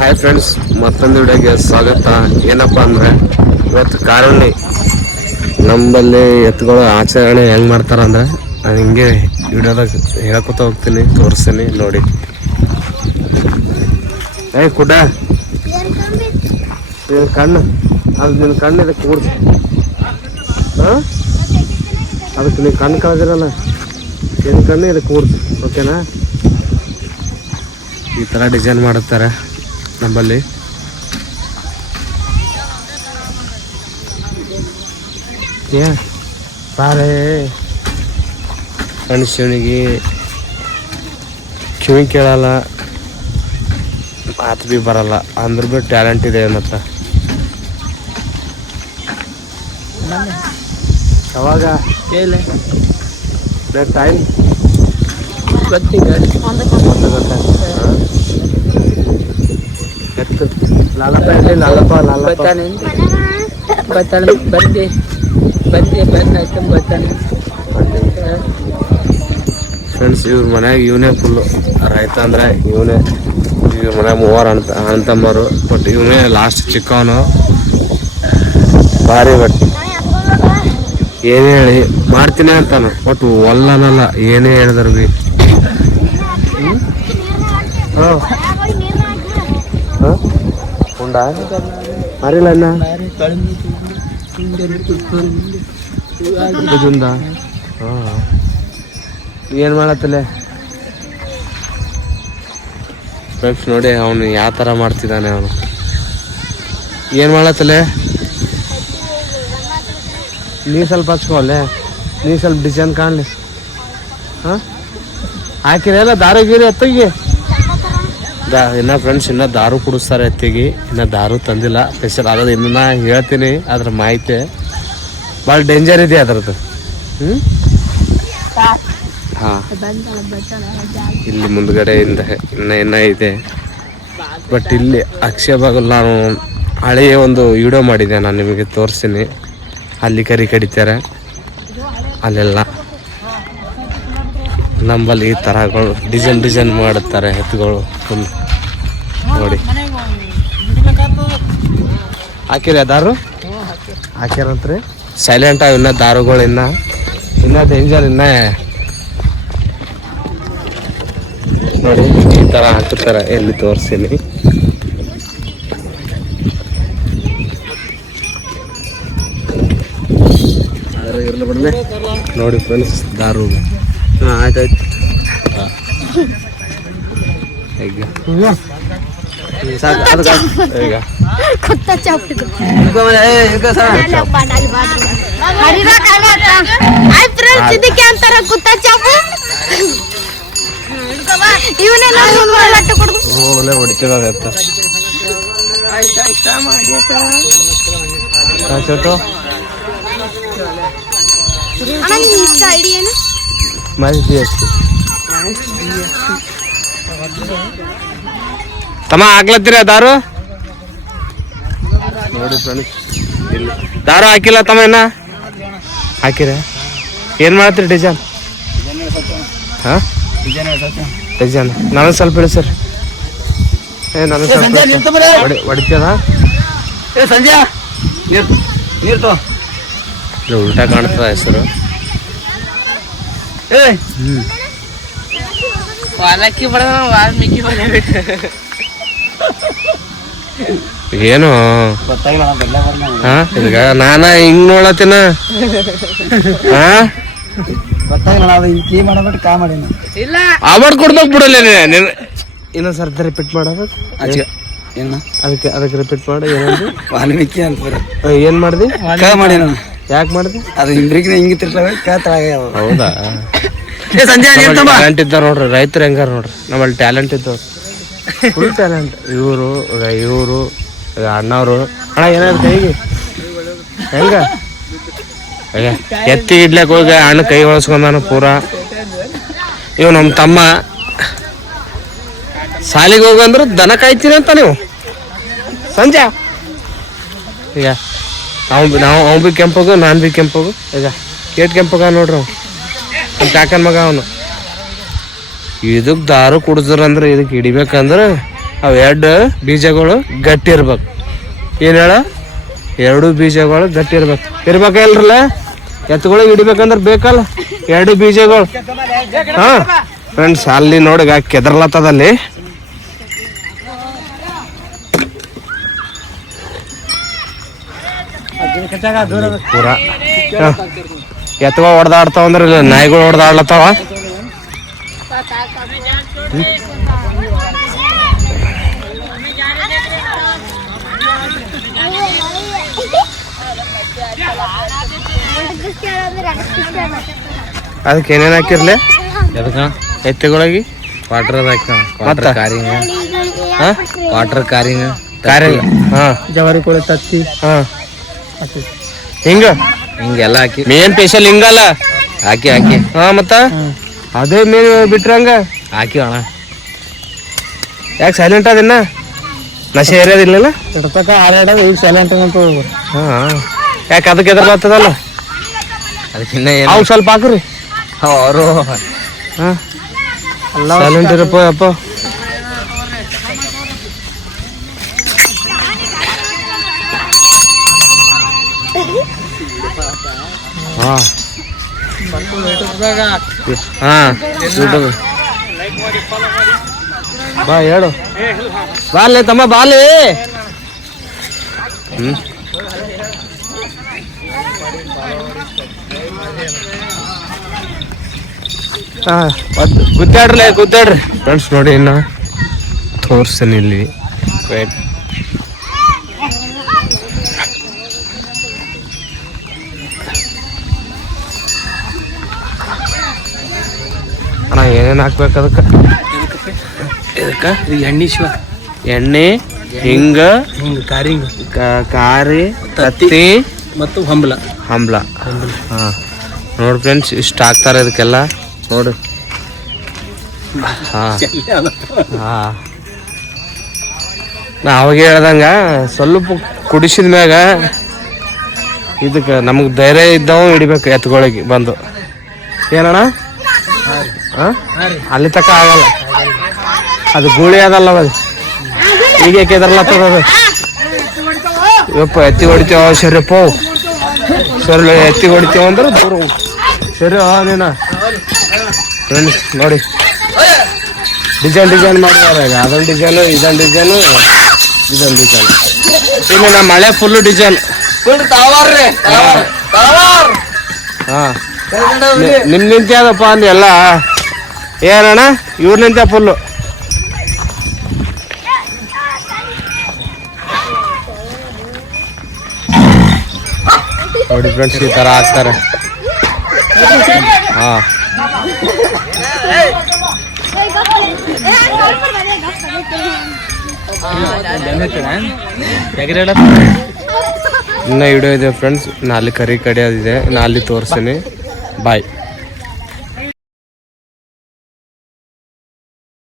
Hi friends, ಮತ್ತೊಂದು ವಿಡಿಯೋಗೆ ಸ್ವಾಗತ. ಏನಪ್ಪ ಅಂದರೆ ಇವತ್ತು ಕಾರಲ್ಲಿ ನಮ್ಮಲ್ಲಿ ಎತ್ತುಗಳು ಆಚರಣೆ ಹೆಂಗೆ ಮಾಡ್ತಾರಂದ್ರೆ ಹಿಂಗೆ ವಿಡಿಯೋದಾಗ ಹೇಳ್ಕೊತ ಹೋಗ್ತೀನಿ, ತೋರಿಸ್ತೀನಿ ನೋಡಿ. ಕುಡ್ಡ ಕಣ್ಣು ಅದು ನಿನ್ನ ಕಣ್ಣು ಇದಕ್ಕೆ ಕೂಡ್ಸಿ. ಹಾಂ, ಅದಕ್ಕೆ ನೀವು ಕಣ್ಣು ಕಳೆದಿರಲ್ಲ, ನಿನ್ನ ಕಣ್ಣು ಇದಕ್ಕೆ ಕೂಡ್ಸಿ. ಓಕೆನಾ? ಈ ಥರ ಡಿಸೈನ್ ಮಾಡುತ್ತಾರೆ ನಮ್ಮಲ್ಲಿ. ಸಾರೇ ಕಣ್ಣು ಶಿವನಿಗೆ ಕಿವಿ ಕೇಳಲ್ಲ, ಮಾತು ಭೀ ಬರಲ್ಲ, ಅಂದ್ರೂ ಭೀ ಟ್ಯಾಲೆಂಟ್ ಇದೆ ಏನತ್ತ. ಯಾವಾಗ ಟೈಮ್ ಎತ್ತು ಲಾಲಪ್ಪ ಇರಲಿ, ಲಾಲಪ್ಪ ಫ್ರೆಂಡ್ಸ್, ಇವ್ರ ಮನ್ಯಾಗ ಇವನೇ ಫುಲ್ಲು ರೈತ ಅಂದರೆ ಇವನೇ. ಇವ್ರ ಮನ್ಯಾಗ 3 ಅಣ್ಣತಮ್ಮರು, ಬಟ್ ಇವನೇ ಲಾಸ್ಟ್ ಚಿಕ್ಕವನು. ಭಾರಿ ಬಟ್ ಏನೇ ಹೇಳಿ ಮಾಡ್ತೀನಿ ಅಂತಾನು, ಬಟ್ ಒಲ್ಲನಲ್ಲ ಏನೇ ಹೇಳಿದ್ರು ಭೀ. ಉಂಡ ಮಾರಿಲ್ಲ ಅಣ್ಣ ಏನು ಮಾಡತ್ತಲೆ ಫ್ರೆಂಡ್ಸ್. ನೋಡಿ ಅವನು ಯಾವ ಥರ ಮಾಡ್ತಿದ್ದಾನೆ. ಅವನು ಏನು ಮಾಡತ್ತಲೆ, ನೀ ಸ್ವಲ್ಪ ಹಚ್ಕೊಲ್ಲೆ, ನೀ ಸ್ವಲ್ಪ ಡಿಸೈನ್ ಕಾಣಲಿ. ಹಾಂ, ಹಾಕಿರಲ್ಲ ದಾರು ಗೀರಿ ಎತ್ತಿಗೆ. ಇನ್ನು ಫ್ರೆಂಡ್ಸ್, ಇನ್ನೂ ದಾರು ಕುಡಿಸ್ತಾರೆ ಎತ್ತಿಗೆ. ಇನ್ನು ದಾರು ತಂದಿಲ್ಲ, ಸ್ಪೆಷಲ್ ಆಗೋದು ಇನ್ನು ನಾ ಹೇಳ್ತೀನಿ ಅದ್ರ ಮಾಹಿತಿ. ಭಾಳ ಡೇಂಜರ್ ಇದೆ ಅದ್ರದ್ದು. ಹಾಂ, ಇಲ್ಲಿ ಮುಂದ್ಗಡೆಯಿಂದ ಇನ್ನೂ ಇದೆ. ಬಟ್ ಇಲ್ಲಿ ಅಕ್ಷಯ ಬಾಗಲ್ ನಾನು ಹಳೆಯ ಒಂದು ವಿಡಿಯೋ ಮಾಡಿದ್ದೆ, ನಾನು ನಿಮಗೆ ತೋರಿಸ್ತೀನಿ. ಅಲ್ಲಿ ಕರಿ ಕಡಿತಾರೆ, ಅಲ್ಲೆಲ್ಲ ನಂಬಲ್ಲಿ ಈ ಥರಗಳು ಡಿಸೈನ್ ಮಾಡುತ್ತಾರೆ ಎತ್ತುಗಳು. ನೋಡಿ ಹಾಕಿರಿ ದಾರು ಹಾಕ್ಯಾರಂತ್ರಿ. ಸೈಲೆಂಟ್ ಆಗಿ ಇನ್ನೂ ದಾರುಗಳು ಇನ್ನೂ ಡೇಂಜರ್. ನೋಡಿ ಈ ಥರ ಹಾಕಿರ್ತಾರೆ. ಎಲ್ಲಿ ತೋರಿಸ್ತೀನಿ. ನೋಡಿ ಫ್ರೆಂಡ್ಸ್, ದಾರು. ಹಾಂ, ಆಯ್ತಾಯ್ತು. ಈಗ ಹೊಡಿತೀವಾಗತ್ತ ಚೋಟು ತಮ್ಮ ಹಾಕ್ಲತ್ತೀರ ದಾರು? ನೋಡಿ ಫ್ರೆಂಡ್ಸ್, ಇಲ್ಲಿ ದಾರು ಹಾಕಿಲ್ಲ ತಮ್ಮ, ಇನ್ನ ಹಾಕಿರ. ಏನ್ ಮಾಡತ್ತೀರಿ ಡಿಸೈನ್? ಹಾಂ, ಡಿಸೈನ್ ನಾನು ಸ್ವಲ್ಪ ಹೇಳಿ ಸರ್. ನಾನು ಹೊಡಿತದ ಸಂಜೆ ನೀರು ಉಲ್ಟಾ ಕಾಣ್ತದ ಹೆಸರು. ಏನು ಈಗ ನಾನ ಹಿಂಗ್ ನೋಡತ್ತಿನ. ಅವಾರ್ಡ್ ಕೊಡ್ಬೇಕು ಬಿಡಲ್ಲ. ಇನ್ನೊಂದ್ಸರ್ತಿ ರಿಪೀಟ್ ಮಾಡೋದು, ಅದಕ್ಕೆ ರಿಪೀಟ್ ಮಾಡಿ. ಏನಂದ್ರೆ ವಾಲ್ಮೀಕಿ ಅಂತ ಏನ್ ಮಾಡ್ದಿ? ಯಾಕೆ ಮಾಡ್ದಿ? ಅದು ಹೌದಾ? ಟ್ಯಾಲೆಂಟ್ ಇದ್ದಾರ ನೋಡ್ರಿ, ರೈತರು ಹೆಂಗಾರ ನೋಡ್ರಿ. ನಮ್ಮಲ್ಲಿ ಟ್ಯಾಲೆಂಟ್ ಇದ್ದವ್ರು, ಫುಲ್ ಟ್ಯಾಲೆಂಟ್. ಇವರು ಅಣ್ಣವ್ರು. ಅಣ್ಣ ಏನಾದ್ರು ಕೈಗೆ ಹೆಂಗ ಎತ್ತಿಗೆ ಇಡ್ಲಕ್ಕೆ ಹೋಗಿ ಅಣ್ಣ ಕೈ ಒಳಸ್ಕೊಂಡಾನು ಪೂರಾ. ಇವ್ ನಮ್ಮ ತಮ್ಮ ಸಾಲಿಗೆ ಹೋಗಂದ್ರು ದನ ಕಾಯ್ತೀನಿ ಅಂತ ನೀವು ಸಂಜೆ. ಈಗ ಅವ್ನು ಭೀ ಕೆಂಪೋಗು, ನಾನು ಭೀ ಕೆಂಪೋಗು. ಈಗ ಕೇಟ್ ಕೆಂಪಗ ನೋಡ್ರಿ, ನಮ್ಮ ಕಾಕನ ಮಗ ಅವನು. ಇದಕ್ಕೆ ದಾರು ಕುಡಿದ್ರಂದ್ರೆ ಇದಕ್ಕೆ ಹಿಡಿಬೇಕಂದ್ರೆ ಅವು 2 ಬೀಜಗಳು ಗಟ್ಟಿ ಇರ್ಬೇಕು. ಏನು ಹೇಳ, 2 ಬೀಜಗಳು ಗಟ್ಟಿ ಇರ್ಬೇಕಲ್ರಲ್ಲ. ಎತ್ತುಗಳಿಗೆ ಹಿಡಿಬೇಕಂದ್ರೆ ಬೇಕಲ್ಲ 2 ಬೀಜಗಳು. ಹಾ ಫ್ರೆಂಡ್ಸ್, ಅಲ್ಲಿ ನೋಡಿ ಕೆದರ್ಲತ್ತದಲ್ಲಿ. ಪೂರ ಎತ್ತುಗಳು ಹೊಡೆದಾಡ್ತಾವ ಅಂದ್ರೆ ಇಲ್ಲ, ನಾಯಿಗಳು ಹೊಡೆದಾಡ್ಲತ್ತಾವ. ಅದಕ್ಕೆ ಏನೇನು ಹಾಕಿರ್ಲಿ ಎತ್ತುಗಳಿಗೆ? ವಾಟರ್ ಕಾರಿಂಗ್ ಜವಾರಿ ಕೋಳಿ ತತ್ತಿ ಹಿಂಗೆಲ್ಲ ಹಾಕಿ ಮೇನ್ ಸ್ಪೆಷಲ್ ಹಿಂಗಲ್ಲ ಹಾಕಿ ಮತ್ತ ಅದೇ ಮೇನ್ ಬಿಟ್ರಂಗ ಹಾಕಿ ಅಣ್ಣ. ಯಾಕೆ ಸೈಲೆಂಟ್ ಅದಿನ್ನ ನಶೆ ಏರಿಯೋದಿಲ್ಲ ಸೈಲೆಂಟ್ ಯಾಕೆ ಅದಕ್ಕೆ ಎದ್ರ ಬರ್ತದಲ್ಲ. ಅದಕ್ಕಿನ್ನ ಅವ್ ಸ್ವಲ್ಪ ಹಾಕ್ರಿ ಅವರು ಸೈಲೆಂಟ್ ಇರಪ್ಪ ಅಪ್ಪ. ಬಾ ಹೇಳು, ಬಾಲೆ ತಮ್ಮ ಬಾಲೆ. ಗುದ್ದಾಡ್ರಿ ಫ್ರೆಂಡ್ಸ್. ನೋಡಿ ಇನ್ನ ತೋರ್ಸನ್ ಇಲ್ಲಿ ಅಣ್ಣ ಏನೇನು ಹಾಕ್ಬೇಕು ಅದಕ್ಕೆ? ಎಣ್ಣೆ ಹಿಂಗ ಕಾರಿ ತತ್ತಿ ಮತ್ತು ಹಂಬಲ. ಹಾ ನೋಡಿ ಫ್ರೆಂಡ್ಸ್, ಇಷ್ಟ ಹಾಕ್ತಾರೆ ಇದಕ್ಕೆಲ್ಲ ನೋಡು. ನಾ ಅವಾಗ ಹೇಳ್ದಂಗ ಸ್ವಲ್ಪ ಕುಡಿಸಿದ ಮ್ಯಾಗ ಇದಕ್ಕೆ ನಮಗೆ ಧೈರ್ಯ ಇದ್ದವ ಹಿಡಿಬೇಕು ಎತ್ತುಗಳಿಗೆ ಬಂದು. ಏನಣ್ಣ ಅಲ್ಲಿ ತಕ ಆಗಲ್ಲ, ಅದು ಗೂಳಿ ಅದಲ್ಲ ಅದು. ಈಗ ಕೆದರ್ಲತ್ತದ ಅದು. ಯಪ್ಪ ಎತ್ತಿ ಹೊಡಿತೇವ ಸರಿಯಪ್ಪ, ಸರಿ ಎತ್ತಿ ಹೊಡಿತೇವ ಅಂದ್ರೆ ದೂರ ಸರಿ. ನೀನ ಫ್ರೆಂಡ್ಸ್ ನೋಡಿ ಡಿಸೈನ್ ಮಾಡಿದಾರೆ. ಈಗ ಅದೊಂದು ಡಿಸೈನು, ಇದೊಂದು ಡಿಸೈನು, ಇದೊಂದು ಡಿಸೈನ್. ಇನ್ನು ನಮ್ಮ ಮಳೆ ಫುಲ್ಲು ಡಿಸೈನ್. ನಿಮ್ ನಿಂತ್ಯದಪ್ಪ ಅಂದ ಎಲ್ಲ ಏನಣ್ಣ, ಇವ್ರು ನಿಂತ ಫುಲ್ಲು. ನೋಡಿ ಫ್ರೆಂಡ್ಸ್, ಈ ಥರ ಹಾಕ್ತಾರೆ. ಇನ್ನ ವಿಡಿಯೋ ಇದೆ ಫ್ರೆಂಡ್ಸ್, ನಾ ಅಲ್ಲಿ ಕರಿ ಕಡಿಯೋದಿದೆ, ನಾ ಅಲ್ಲಿ ತೋರಿಸ್ತೀನಿ. ಬಾಯ್.